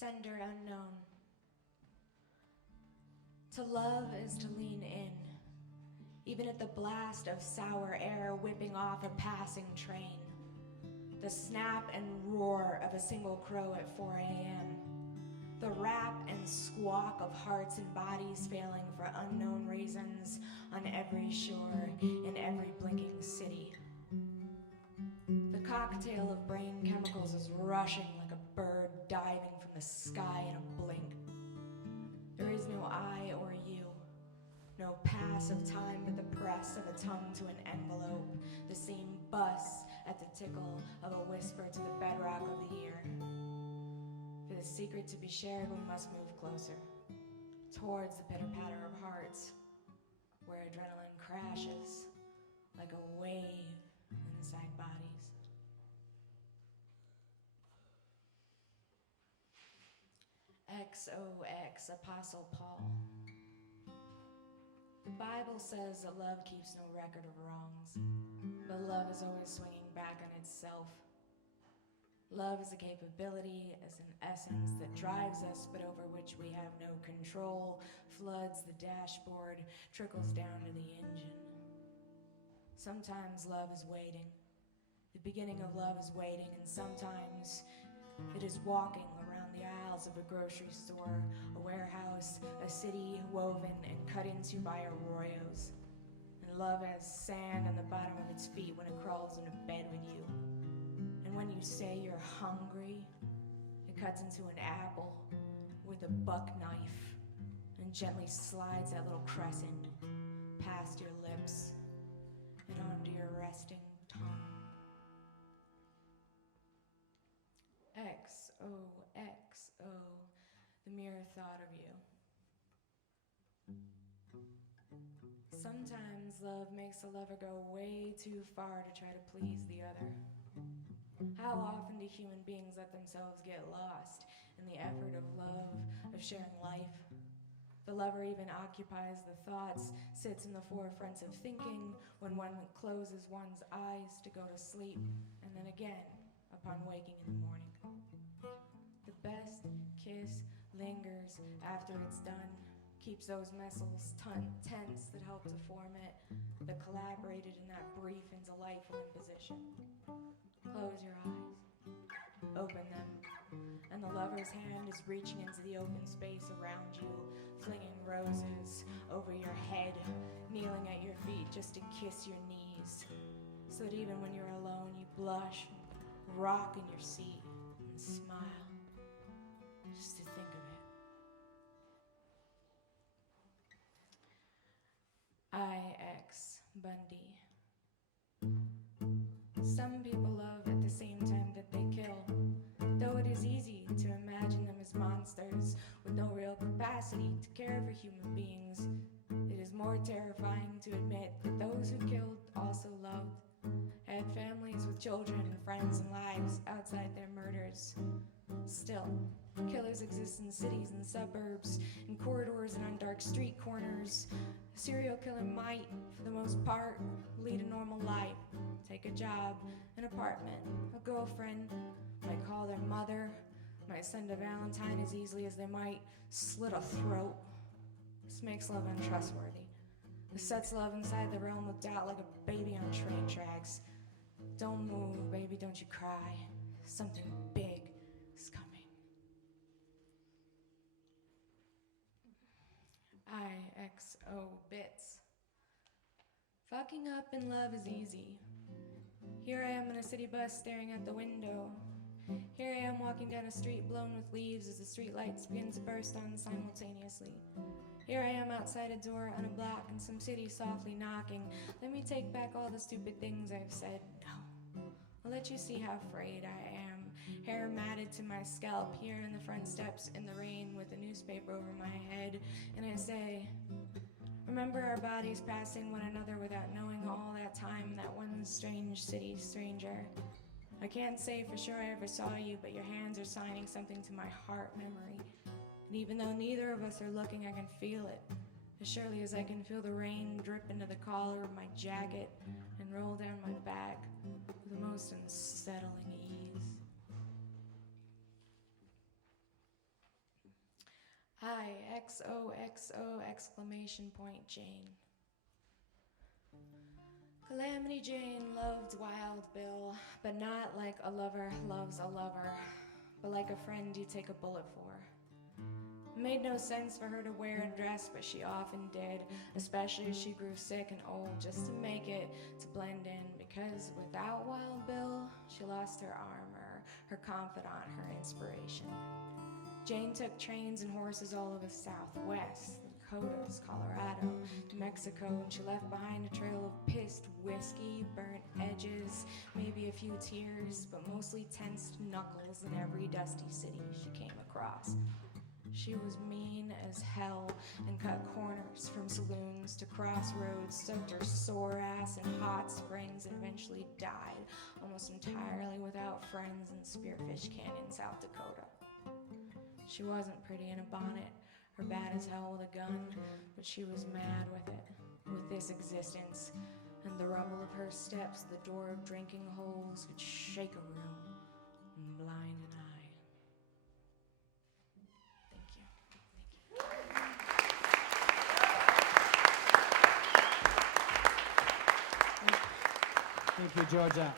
Sender unknown. To love is to lean in, even at the blast of sour air whipping off a passing train, the snap and roar of a single crow at 4 a.m., the rap and squawk of hearts and bodies failing for unknown reasons on every shore in every blinking city. The cocktail of brain chemicals is rushing like a bird diving from the sky in a blink. There is no I or you, no pass of time but the press of a tongue to an envelope, the same bus at the tickle of a whisper to the bedrock of the ear. For the secret to be shared, we must move closer, towards the pitter-patter of hearts, where adrenaline crashes like a wave inside bodies. XOX, Apostle Paul. The Bible says that love keeps no record of wrongs, but love is always swinging back on itself. Love is a capability, is an essence that drives us, but over which we have no control, floods the dashboard, trickles down to the engine. Sometimes love is waiting. The beginning of love is waiting, and sometimes it is walking around the aisles of a grocery store, a warehouse, a city woven and cut into by arroyos. And love has sand on the bottom of its feet when it crawls into bed with you. And when you say you're hungry, it cuts into an apple with a buck knife and gently slides that little crescent past your lips and onto your resting tongue. XOXO, the mere thought of you. Sometimes love makes the lover go way too far to try to please the other. How often do human beings let themselves get lost in the effort of love, of sharing life? The lover even occupies the thoughts, sits in the forefront of thinking when one closes one's eyes to go to sleep, and then again upon waking in the morning. The best kiss lingers after it's done, keeps those muscles tense that help to form it, that collaborated in that brief and delightful imposition. Close your eyes, open them, and the lover's hand is reaching into the open space around you, flinging roses over your head, kneeling at your feet just to kiss your knees, so that even when you're alone, you blush, rock in your seat, and smile, just to think of it. I.X. Bundy. Some people love at the same time that they kill, though it is easy to imagine them as monsters with no real capacity to care for human beings. It is more terrifying to admit that those who killed also loved, had families with children and friends and lives outside their murders. Still, killers exist in cities and suburbs, in corridors and on dark street corners. A serial killer might, for the most part, lead a normal life, take a job, an apartment, a girlfriend, might call their mother, might send a Valentine as easily as they might slit a throat. This makes love untrustworthy. This sets love inside the realm of doubt like a baby on train tracks. Don't move, baby, don't you cry. Something big is coming. IXO bits. Fucking up in love is easy. Here I am in a city bus staring out the window. Here I am walking down a street blown with leaves as the streetlights begin to burst on simultaneously. Here I am outside a door on a block in some city softly knocking. Let me take back all the stupid things I've said. No. I'll let you see how afraid I am. Hair matted to my scalp, here in the front steps in the rain with a newspaper over my head. And I say, remember our bodies passing one another without knowing all that time, that one strange city stranger. I can't say for sure I ever saw you, but your hands are signing something to my heart memory. And even though neither of us are looking, I can feel it. As surely as I can feel the rain drip into the collar of my jacket and roll down my back with the most unsettling ease. Hi, XOXO exclamation point Jane. Calamity Jane loved Wild Bill, but not like a lover loves a lover, but like a friend you take a bullet for. It made no sense for her to wear a dress, but she often did, especially as she grew sick and old, just to make it to blend in, because without Wild Bill, she lost her armor, her confidant, her inspiration. Jane took trains and horses all over the Southwest, the Dakotas, Colorado, New Mexico, and she left behind a trail of pissed whiskey, burnt edges, maybe a few tears, but mostly tensed knuckles in every dusty city she came across. She was mean as hell and cut corners from saloons to crossroads, soaked her sore ass in hot springs, and eventually died almost entirely without friends in Spearfish Canyon, South Dakota. She wasn't pretty in a bonnet or bad as hell with a gun, but she was mad with it, with this existence, and the rumble of her steps, the door of drinking holes could shake a room and blind an eye. Thank you. Thank you, Georgia.